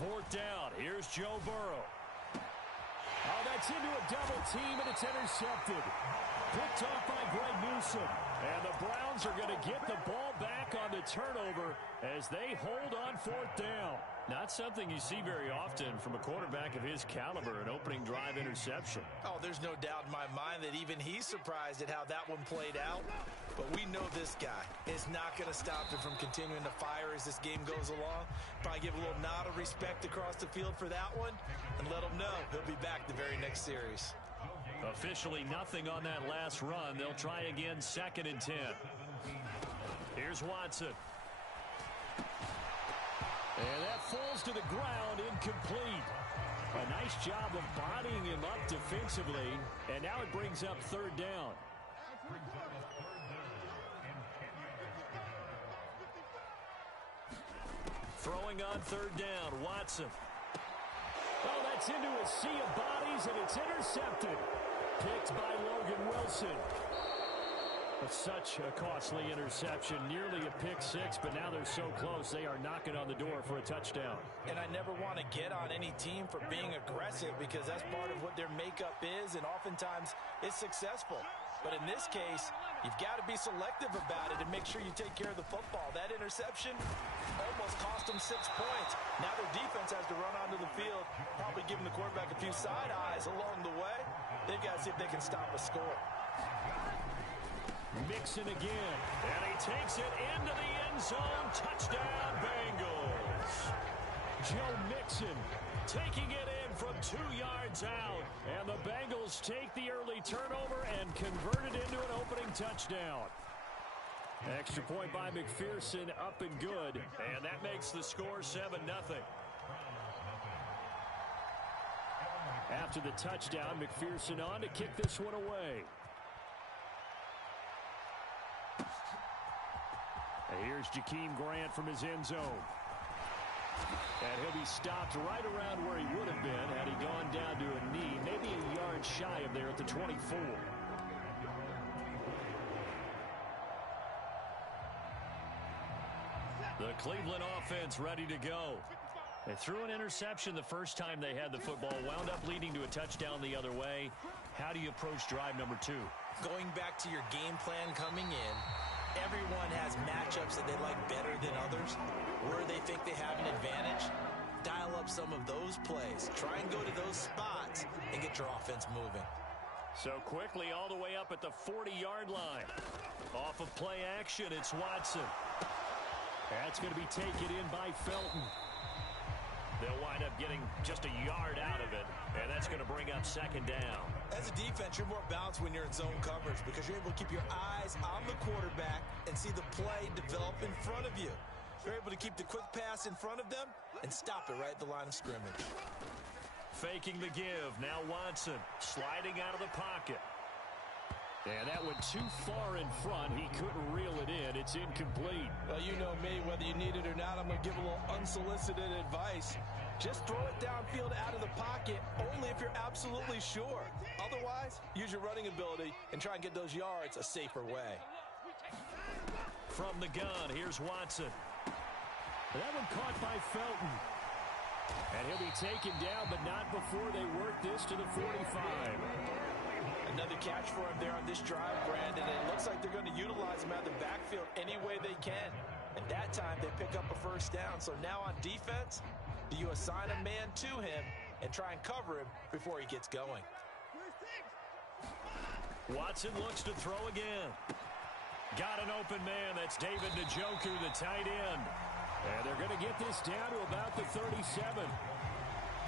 4th down. Here's Joe Burrow. Oh, that's into a double team, and it's intercepted. Picked off by Greg Newsome. And the Browns are going to get the ball back on the turnover as they hold on 4th down. Not something you see very often from a quarterback of his caliber, an opening drive interception. Oh, there's no doubt in my mind that even he's surprised at how that one played out. But we know this guy is not going to stop him from continuing to fire as this game goes along. Probably give a little nod of respect across the field for that one and let him know he'll be back the very next series. Officially nothing on that last run. They'll try again, 2nd and 10. Here's Watson. And that falls to the ground, incomplete. A nice job of bodying him up defensively. And now it brings up 3rd down. Throwing on 3rd down, Watson. Oh, that's into a sea of bodies, and it's intercepted. Picked by Logan Wilson. Such a costly interception, nearly a pick six, but now they're so close they are knocking on the door for a touchdown. And I never want to get on any team for being aggressive because that's part of what their makeup is, and oftentimes it's successful. But in this case, you've got to be selective about it and make sure you take care of the football. That interception almost cost them 6 points. Now their defense has to run onto the field, probably giving the quarterback a few side eyes along the way. They've got to see if they can stop a score. Mixon again, and he takes it into the end zone. Touchdown, Bengals. Joe Mixon taking it in from 2 yards out, and the Bengals take the early turnover and convert it into an opening touchdown. Extra point by McPherson, up and good, and that makes the score 7-0. After the touchdown, McPherson on to kick this one away. Here's Jakeem Grant from his end zone. And he'll be stopped right around where he would have been had he gone down to a knee, maybe a yard shy of there at the 24. The Cleveland offense ready to go. They threw an interception the first time they had the football, wound up leading to a touchdown the other way. How do you approach drive number 2? Going back to your game plan coming in, everyone has matchups that they like better than others. Where they think they have an advantage, dial up some of those plays. Try and go to those spots and get your offense moving. So quickly all the way up at the 40-yard line. Off of play action, it's Watson. That's going to be taken in by Felton. They'll wind up getting just a yard out of it, and that's going to bring up 2nd down. As a defense, you're more balanced when you're in zone coverage because you're able to keep your eyes on the quarterback and see the play develop in front of you. You're able to keep the quick pass in front of them and stop it right at the line of scrimmage. Faking the give. Now Watson sliding out of the pocket. And that went too far in front. He couldn't reel it in. It's incomplete. Well, you know me. Whether you need it or not, I'm going to give a little unsolicited advice. Just throw it downfield out of the pocket only if you're absolutely sure. Otherwise, use your running ability and try and get those yards a safer way. From the gun, here's Watson. That one caught by Felton. And he'll be taken down, but not before they work this to the 45. Another catch for him there on this drive, Brandon, and it looks like they're going to utilize him out of the backfield any way they can. And that time, they pick up a first down. So now on defense, do you assign a man to him and try and cover him before he gets going? Watson looks to throw again. Got an open man. That's David Njoku, the tight end. And they're going to get this down to about the 37.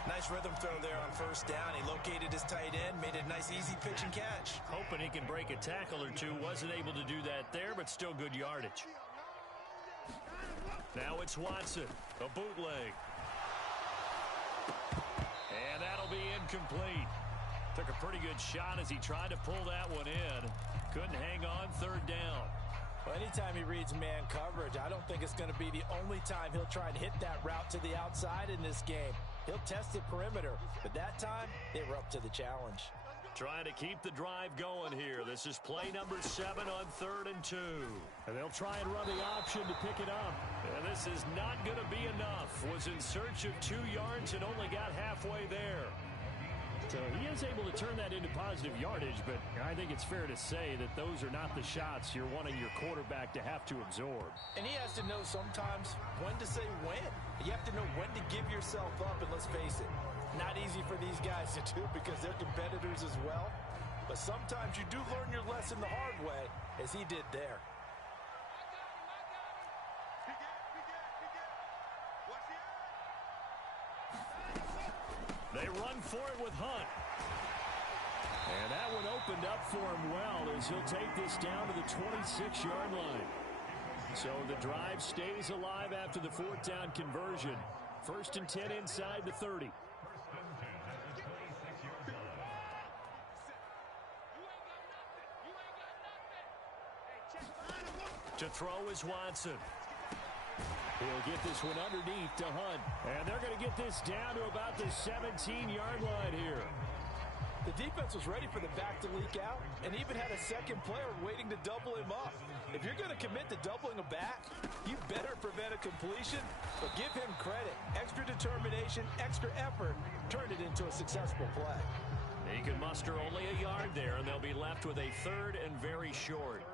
Nice rhythm throw there on first down. He located his tight end, made a nice easy pitch and catch. Hoping he can break a tackle or two. Wasn't able to do that there, but still good yardage. Now it's Watson, a bootleg. And that'll be incomplete. Took a pretty good shot as he tried to pull that one in. Couldn't hang on, 3rd down. Well, anytime he reads man coverage, I don't think it's going to be the only time he'll try and hit that route to the outside in this game. He'll test the perimeter, but that time, they were up to the challenge. Trying to keep the drive going here. This is play number 7 on 3rd and 2. And they'll try and run the option to pick it up. And this is not going to be enough. Was in search of 2 yards and only got halfway there. So he is able to turn that into positive yardage, but I think it's fair to say that those are not the shots you're wanting your quarterback to have to absorb. And he has to know sometimes when to say when. You have to know when to give yourself up, and let's face it, not easy for these guys to do because they're competitors as well. But sometimes you do learn your lesson the hard way, as he did there. They run for it with Hunt. And that one opened up for him well as he'll take this down to the 26-yard line. So the drive stays alive after the 4th down conversion. 1st and 10 inside the 30. To throw is Watson. He'll get this one underneath to Hunt. And they're going to get this down to about the 17-yard line here. The defense was ready for the back to leak out and even had a second player waiting to double him up. If you're going to commit to doubling a back, you better prevent a completion, but give him credit. Extra determination, extra effort, turned it into a successful play. He can muster only a yard there, and they'll be left with a 3rd and very short.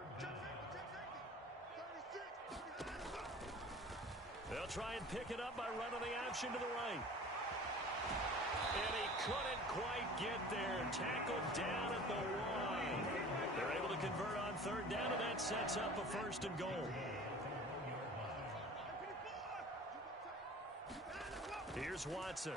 They'll try and pick it up by running the option to the right. And he couldn't quite get there. Tackled down at the 1. They're able to convert on 3rd down, and that sets up a 1st and goal. Here's Watson.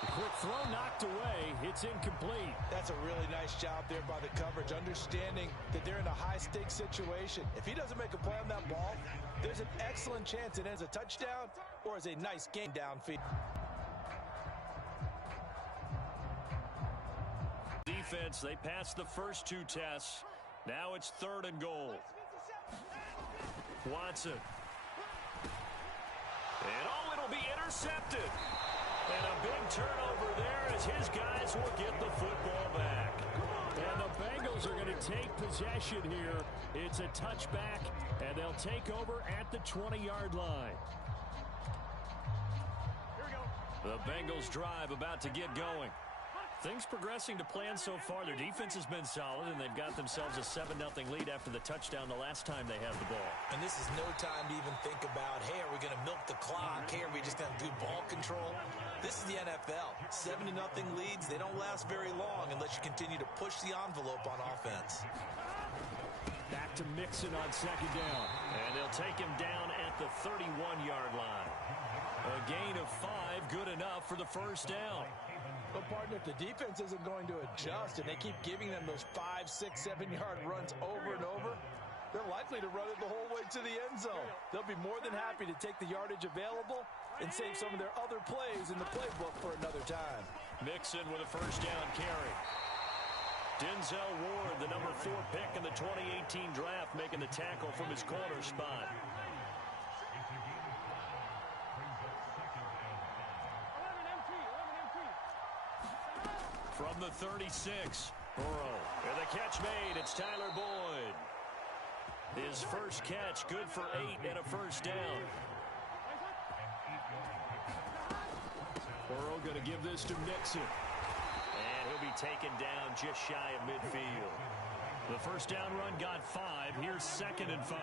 The quick throw knocked away. It's incomplete. That's a really nice job there by the coverage, understanding that they're in a high-stakes situation. If he doesn't make a play on that ball, there's an excellent chance it ends a touchdown or as a nice game downfield. Defense, they passed the first 2 tests. Now it's 3rd and goal. Watson. And it'll be intercepted. And a big turnover there as his guys will get the football back. And the Bengals are going to take possession here. It's a touchback, and they'll take over at the 20-yard line. The Bengals drive about to get going. Things progressing to plan so far. Their defense has been solid, and they've got themselves a 7-0 lead after the touchdown the last time they had the ball. And this is no time to even think about, hey, are we going to milk the clock? Hey, are we just going to do ball control? This is the NFL. 7-0 leads, they don't last very long unless you continue to push the envelope on offense. Back to Mixon on 2nd down. And they'll take him down at the 31-yard line. A gain of 5, good enough for the 1st down. But, partner, if the defense isn't going to adjust and they keep giving them those 5, 6, 7-yard runs over and over, they're likely to run it the whole way to the end zone. They'll be more than happy to take the yardage available and save some of their other plays in the playbook for another time. Mixon with a 1st down carry. Denzel Ward, the number 4 pick in the 2018 draft, making the tackle from his corner spot. From the 36, Burrow. And the catch made. It's Tyler Boyd. His first catch, good for 8 and a 1st down. Burrow going to give this to Mixon. And he'll be taken down just shy of midfield. The 1st down run got 5. Here's 2nd and 5.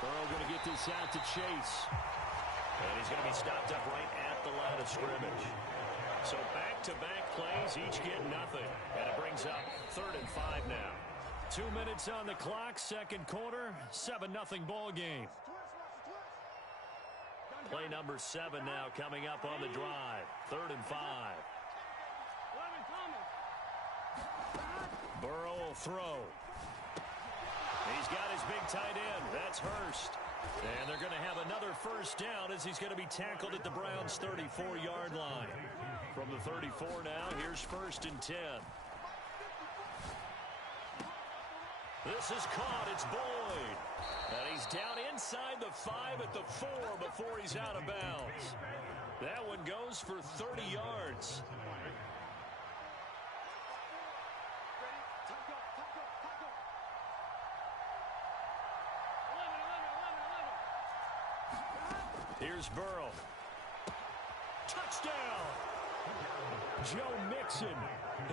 Burrow going to get this out to Chase. And he's going to be stopped up right at the line of scrimmage. So back-to-back plays, each get nothing. And it brings up 3rd and 5 now. 2 minutes on the clock, 2nd quarter, 7-0 ball game. Play number 7 now coming up on the drive. 3rd and 5. Burrow will throw. He's got his big tight end. That's Hurst. And they're going to have another 1st down as he's going to be tackled at the Browns' 34-yard line. From the 34 now, here's 1st and 10. This is caught. It's Boyd. And he's down inside the 5 at the 4 before he's out of bounds. That one goes for 30 yards. Here's Burrow. Touchdown! Joe Mixon.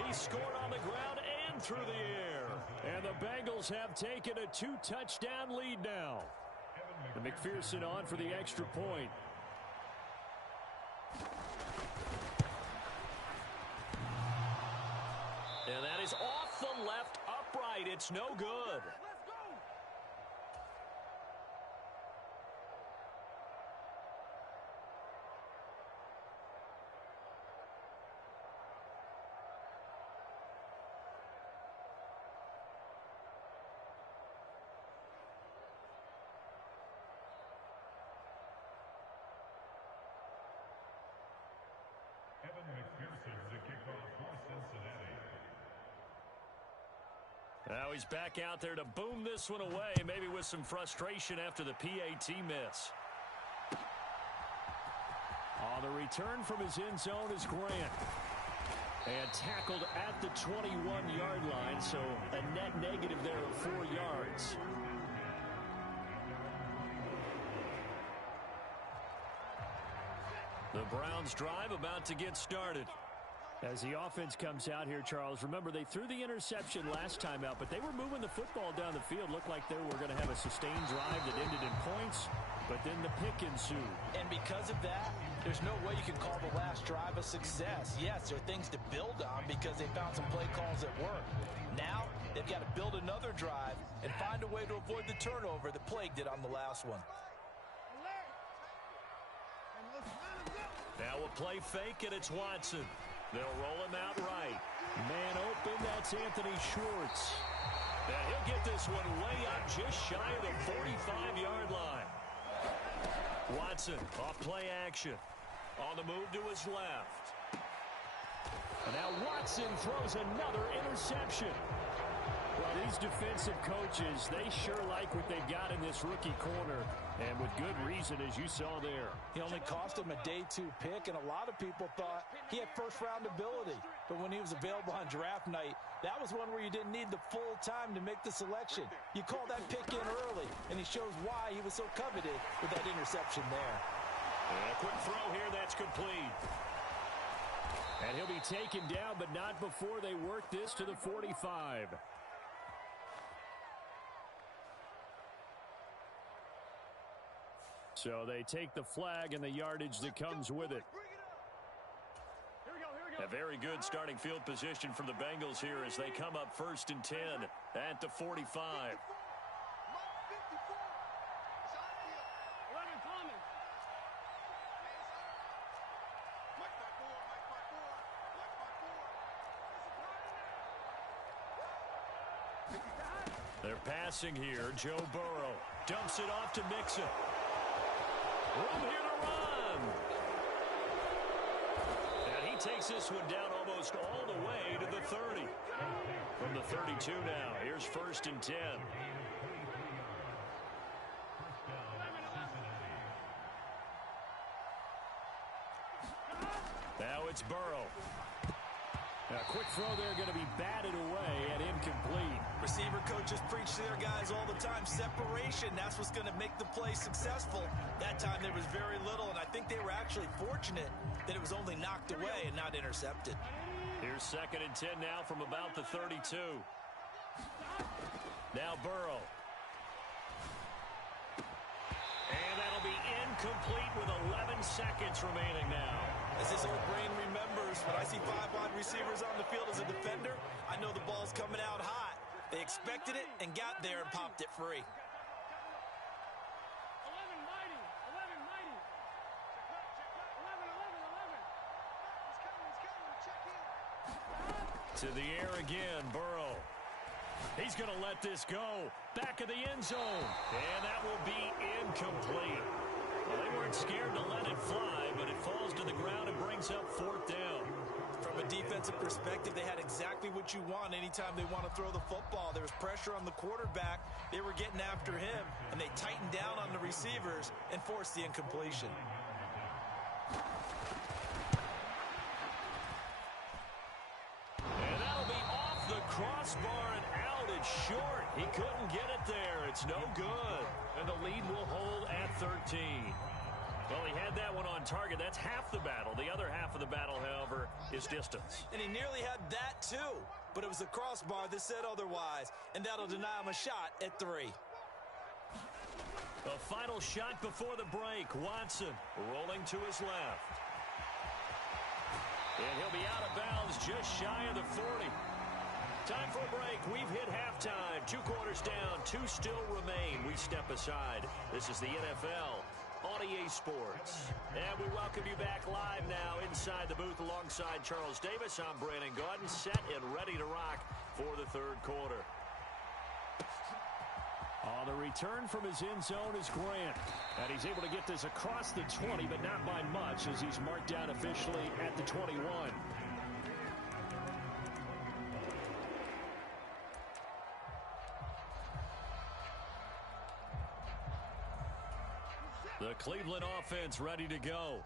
He scored on the ground and through the air. And the Bengals have taken a 2-touchdown lead now. And McPherson on for the extra point. And that is off the left upright. It's no good. Now he's back out there to boom this one away, maybe with some frustration after the PAT miss. On the return from his end zone is Grant. And tackled at the 21-yard line, so a net negative there of 4 yards. The Browns drive about to get started. As the offense comes out here, Charles, remember they threw the interception last time out, but they were moving the football down the field. Looked like they were going to have a sustained drive that ended in points, but then the pick ensued. And because of that, there's no way you can call the last drive a success. Yes, there are things to build on because they found some play calls that work. Now, they've got to build another drive and find a way to avoid the turnover that plagued it on the last one. Now a play fake, and it's Watson. They'll roll him out right. Man open, that's Anthony Schwartz. And he'll get this one way up just shy of the 45-yard line. Watson off play action. On the move to his left. And now Watson throws another interception. Well, these defensive coaches, they sure like what they've got in this rookie corner. And with good reason, as you saw there. He only cost him a day 2 pick, and a lot of people thought he had first-round ability. But when he was available on draft night, that was one where you didn't need the full time to make the selection. You call that pick in early, and he shows why he was so coveted with that interception there. And a quick throw here, that's complete. And he'll be taken down, but not before they work this to the 45. So they take the flag and the yardage that comes with it. A very good starting field position for the Bengals here as they come up 1st and 10 at the 45. They're passing here. Joe Burrow dumps it off to Mixon. Room here to run. And he takes this one down almost all the way to the 30. From the 32 now, here's 1st and 10. Now it's Burrow. A quick throw there going to be batted away and incomplete. Receiver coaches preach to their guys all the time. Separation, that's what's going to make the play successful. That time there was very little, and I think they were actually fortunate that it was only knocked away and not intercepted. Here's 2nd and 10 now from about the 32. Now Burrow. And that'll be incomplete with 11 seconds remaining now. As his old brain remembers, when I see 5 wide receivers on the field as a defender, I know the ball's coming out hot. They expected it and got there and popped it free. 11 mighty. 11 mighty. 11. He's coming. Check in. To the air again, Burrow. He's going to let this go. Back of the end zone. And that will be incomplete. Well, they weren't scared to let it fly, but it falls to the ground and brings up 4th down. From a defensive perspective, they had exactly what you want anytime they want to throw the football. There was pressure on the quarterback. They were getting after him, and they tightened down on the receivers and forced the incompletion. And that'll be off the crossbar and out. It's short. He couldn't get it there. It's no good. And the lead will hold at 13. Well, he had that one on target. That's half the battle. The other half of the battle, however, is distance. And he nearly had that, too. But it was the crossbar that said otherwise. And that'll deny him a shot at 3. The final shot before the break. Watson rolling to his left. And he'll be out of bounds just shy of the 40. Time for a break. We've hit halftime. 2 quarters down. 2 still remain. We step aside. This is the NFL on EA Sports. And we welcome you back live now inside the booth alongside Charles Davis. I'm Brandon Gaudin, set and ready to rock for the third quarter. On the return from his end zone is Grant. And he's able to get this across the 20, but not by much as he's marked down officially at the 21. The Cleveland offense ready to go.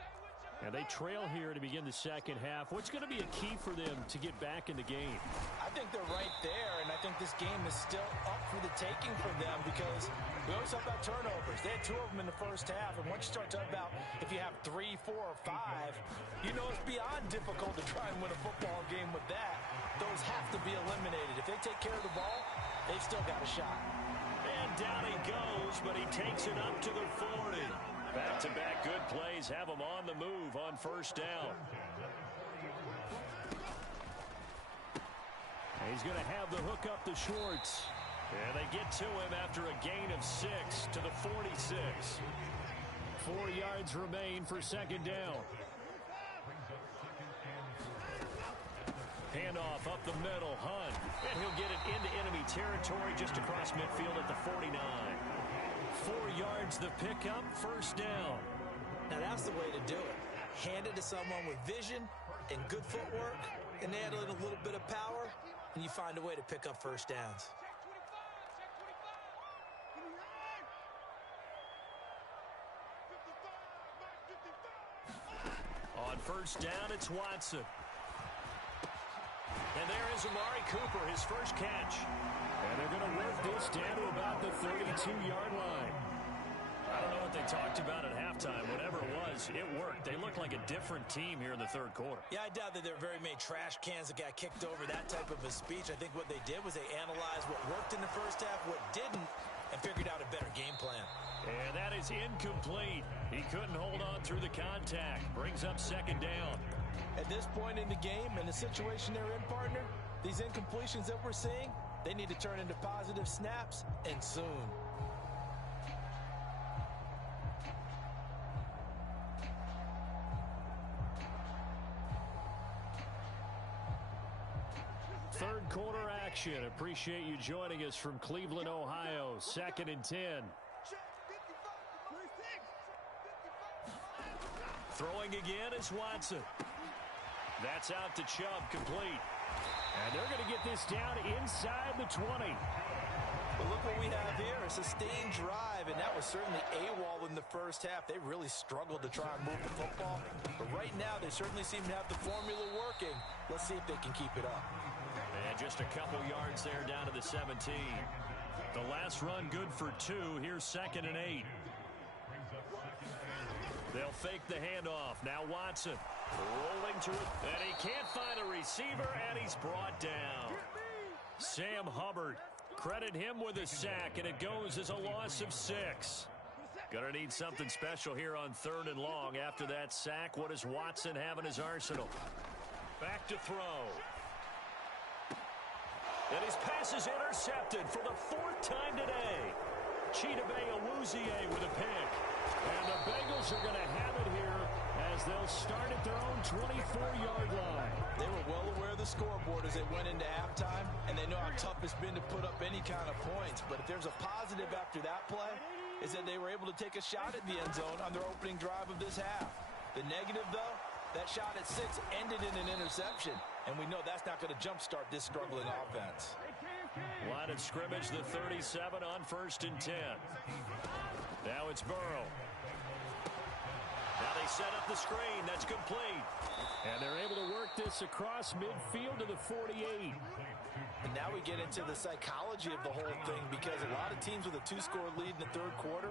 And they trail here to begin the second half. What's going to be a key for them to get back in the game? I think they're right there, and I think this game is still up for the taking for them because we always talk about turnovers. They had 2 of them in the first half, and once you start talking about if you have 3, 4, or 5, you know it's beyond difficult to try and win a football game with that. Those have to be eliminated. If they take care of the ball, they've still got a shot. And down he goes, but he takes it up to the 40. Back-to-back good plays have him on the move on first down. And he's going to have the hook up to Schwartz. And they get to him after a gain of 6 to the 46. 4 yards remain for second down. Handoff up the middle, Hunt. And he'll get it into enemy territory just across midfield at the 49. 4 yards the pickup, first down. Now that's the way to do it. Hand it to someone with vision and good footwork, and add a little bit of power, and you find a way to pick up first downs. On first down, it's Watson. And there is Amari Cooper, his first catch. And they're going to work this down to about the 32-yard line. I don't know what they talked about at halftime. Whatever it was, it worked. They look like a different team here in the third quarter. Yeah, I doubt that there are very many trash cans that got kicked over, that type of a speech. I think what they did was they analyzed what worked in the first half, what didn't, and figured out a better game plan. And that is incomplete. He couldn't hold on through the contact. Brings up second down. At this point in the game, and the situation they're in, partner, these incompletions that we're seeing, they need to turn into positive snaps, and soon. Third quarter action. Appreciate you joining us from Cleveland, Ohio. 2nd and 10. Throwing again is Watson. That's out to Chubb, complete. And they're going to get this down inside the 20. But look what we have here, a sustained drive, and that was certainly AWOL in the first half. They really struggled to try and move the football. But right now, they certainly seem to have the formula working. Let's see if they can keep it up. And just a couple yards there down to the 17. The last run good for 2. Here's 2nd and 8. They'll fake the handoff. Now Watson rolling to it. And he can't find a receiver, and he's brought down. Sam Hubbard. Credit him with a sack, and it goes as a loss of 6. Gonna need something special here on 3rd and long. After that sack, what does Watson have in his arsenal? Back to throw. And his pass is intercepted for the 4th time today. Chidobe Awuzie with a pick. And the Bengals are going to have it here as they'll start at their own 24-yard line. They were well aware of the scoreboard as they went into halftime, and they know how tough it's been to put up any kind of points. But if there's a positive after that play, is that they were able to take a shot at the end zone on their opening drive of this half. The negative, though, that shot at 6 ended in an interception. and we know that's not going to jumpstart this struggling offense. Line of scrimmage, the 37 on 1st and 10. Now it's Burrow. Now they set up the screen. That's complete. And they're able to work this across midfield to the 48. And now we get into the psychology of the whole thing, because a lot of teams with a 2-score lead in the third quarter,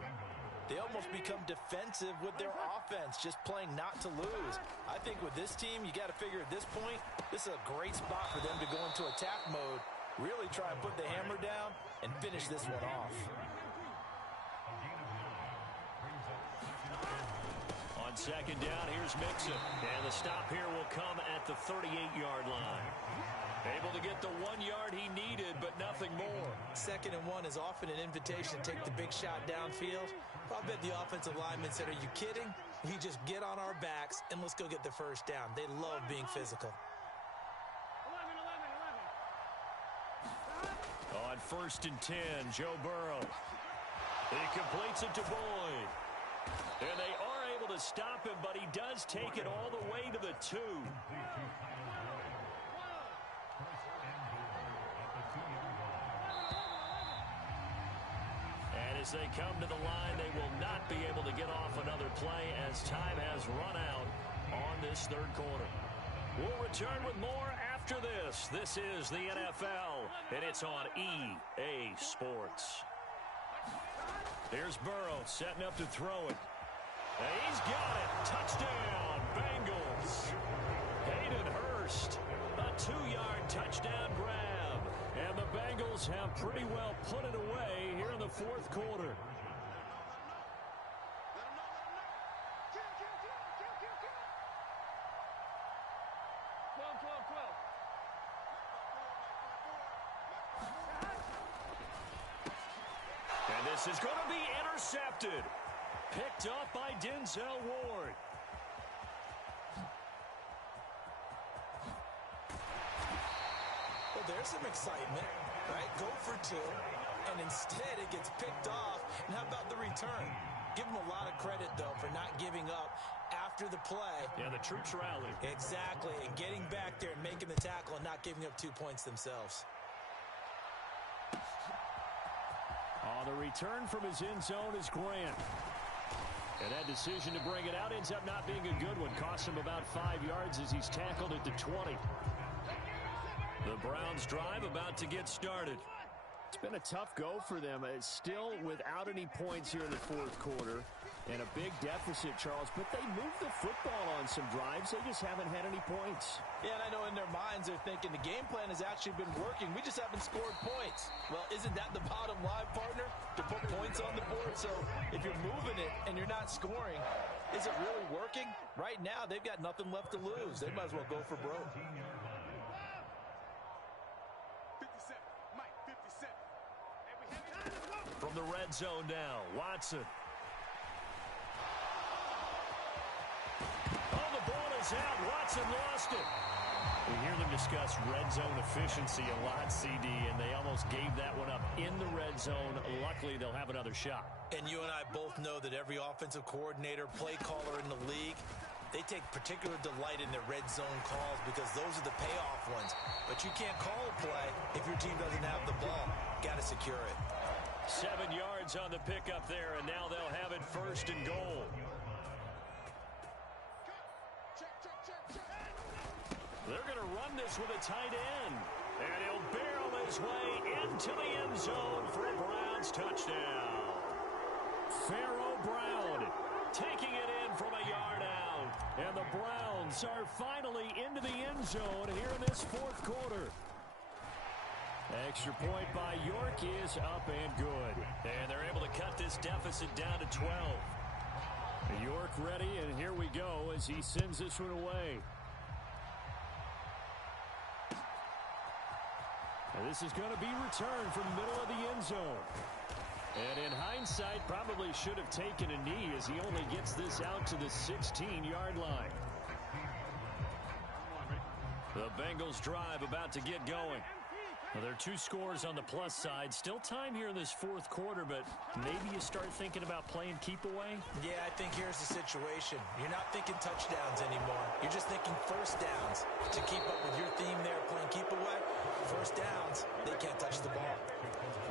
they almost become defensive with their offense, just playing not to lose. I think with this team, you got to figure at this point, this is a great spot for them to go into attack mode, really try and put the hammer down and finish this one off. On 2nd down, here's Mixon. And the stop here will come at the 38-yard line. Able to get the 1 yard he needed, but nothing more. 2nd and 1 is often an invitation to take the big shot downfield. I bet the offensive linemen said, are you kidding? We just get on our backs and let's go get the first down. They love being physical. 11. On 1st and 10, Joe Burrow. He completes it to Boyd. And they are able to stop him, but he does take it all the way to the 2. And as they come to the line, they will not be able to get off another play as time has run out on this third quarter. We'll return with more after this. This is the NFL, and it's on EA Sports. Here's Burrow setting up to throw it. And he's got it. Touchdown, Bengals. Hayden Hurst, a 2-yard touchdown grab. And the Bengals have pretty well put it away here in the fourth quarter. And this is going to be intercepted. Picked up by Denzel Ward. Well, there's some excitement, right? Go for 2, and instead it gets picked off. And how about the return? Give them a lot of credit, though, for not giving up after the play. Yeah, the troops rallied. Exactly, and getting back there and making the tackle and not giving up 2 points themselves. On the return from his end zone is Grant. And that decision to bring it out ends up not being a good one. Costs him about 5 yards as he's tackled at the 20. The Browns drive about to get started. It's been a tough go for them. It's still without any points here in the fourth quarter. And a big deficit, Charles. But they moved the football on some drives. They just haven't had any points. Yeah, and I know in their minds they're thinking the game plan has actually been working. We just haven't scored points. Well, isn't that the bottom line, partner? To put points on the board. So if you're moving it and you're not scoring, is it really working? Right now, they've got nothing left to lose. They might as well go for broke. 57. Mike, 57. From the red zone now, Watson. Oh, the ball is out. Watson lost it. We hear them discuss red zone efficiency a lot, CD, and they almost gave that one up in the red zone. Luckily, they'll have another shot. And you and I both know that every offensive coordinator, play caller in the league, they take particular delight in their red zone calls because those are the payoff ones. But you can't call a play if your team doesn't have the ball. Got to secure it. 7 yards on the pickup there, and now they'll have it 1st and goal. They're going to run this with a tight end. And he'll barrel his way into the end zone for a Browns touchdown. Pharaoh Brown taking it in from a yard out. And the Browns are finally into the end zone here in this fourth quarter. Extra point by York is up and good. And they're able to cut this deficit down to 12. York ready, and here we go as he sends this one away. And this is going to be returned from the middle of the end zone. And in hindsight, probably should have taken a knee as he only gets this out to the 16-yard line. The Bengals drive about to get going. Well, there are two scores on the plus side. Still time here in this fourth quarter, but maybe you start thinking about playing keep away? Yeah, I think here's the situation. You're not thinking touchdowns anymore. You're just thinking first downs. To keep up with your theme there, playing keep away, first downs, they can't touch the ball.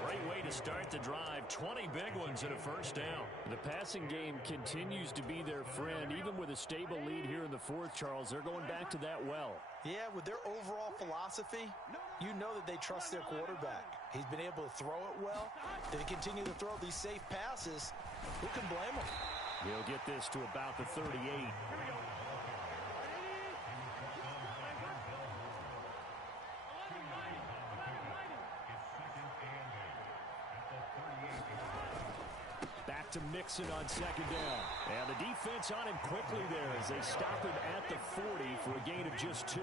Great way to start the drive. 20 big ones and a first down. The passing game continues to be their friend. Even with a stable lead here in the fourth, Charles, they're going back to that well. Yeah, with their overall philosophy, you know that they trust their quarterback. He's been able to throw it well. They continue to throw these safe passes. Who can blame him? He'll get this to about the 38. Back to Mixon on second down. And the defense on him quickly there as they stop him at the 40 for a gain of just 2.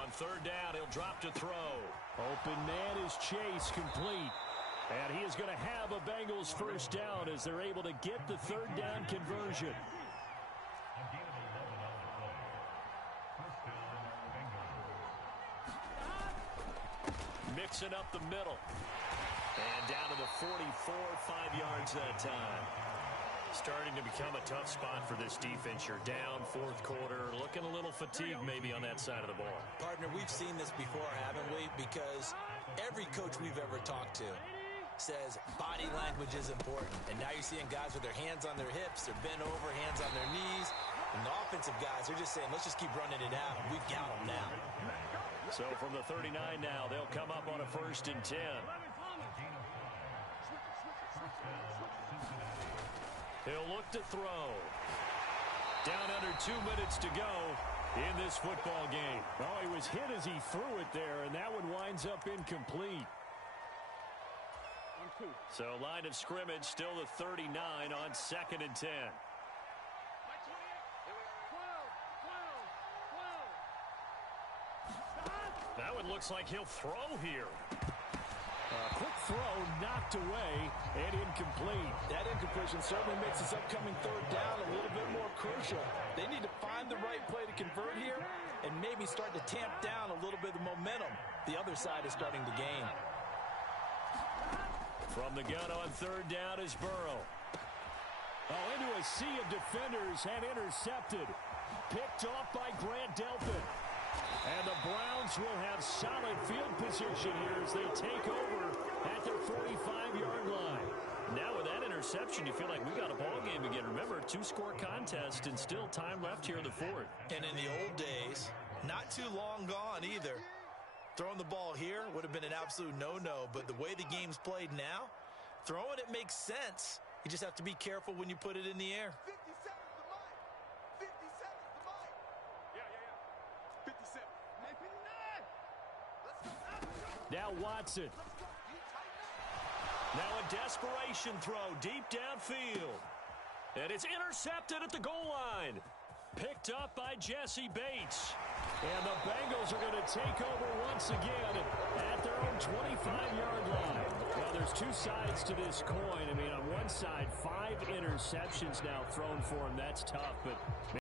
On third down, he'll drop to throw. Open man is Chase, complete. And he is going to have a Bengals first down as they're able to get the third down conversion. Mixing up the middle. And down to the 44, 5 yards that time. Starting to become a tough spot for this defense. You're down fourth quarter, looking a little fatigued maybe on that side of the ball. Partner, we've seen this before, haven't we? Because every coach we've ever talked to says body language is important. And now you're seeing guys with their hands on their hips, they're bent over, hands on their knees. And the offensive guys are just saying, let's just keep running it out. We've got them now. So from the 39 now, they'll come up on a 1st and 10. He'll look to throw. Down under 2 minutes to go in this football game. Oh, he was hit as he threw it there, and that one winds up incomplete. So line of scrimmage, still the 39 on 2nd and 10. That one looks like he'll throw here. Quick throw, knocked away, and incomplete. That incompletion certainly makes this upcoming third down a little bit more crucial. They need to find the right play to convert here and maybe start to tamp down a little bit of momentum. The other side is starting to gain. From the gun on third down is Burrow. Oh, into a sea of defenders and intercepted. Picked off by Grant Delpit. And the Browns will have solid field position here as they take over at their 45-yard line. Now with that interception, you feel like we got a ball game again. Remember, 2-score contest and still time left here in the fourth. And in the old days, not too long gone either. Throwing the ball here would have been an absolute no-no, but the way the game's played now, throwing it makes sense. You just have to be careful when you put it in the air. 50 seconds to mine. 50 seconds to mine. Yeah. 57. Now Watson. Now a desperation throw deep downfield. And it's intercepted at the goal line. Picked up by Jesse Bates. And the Bengals are going to take over once again at their own 25-yard line. Well, there's two sides to this coin. I mean, on one side, 5 interceptions now thrown for him. That's tough, but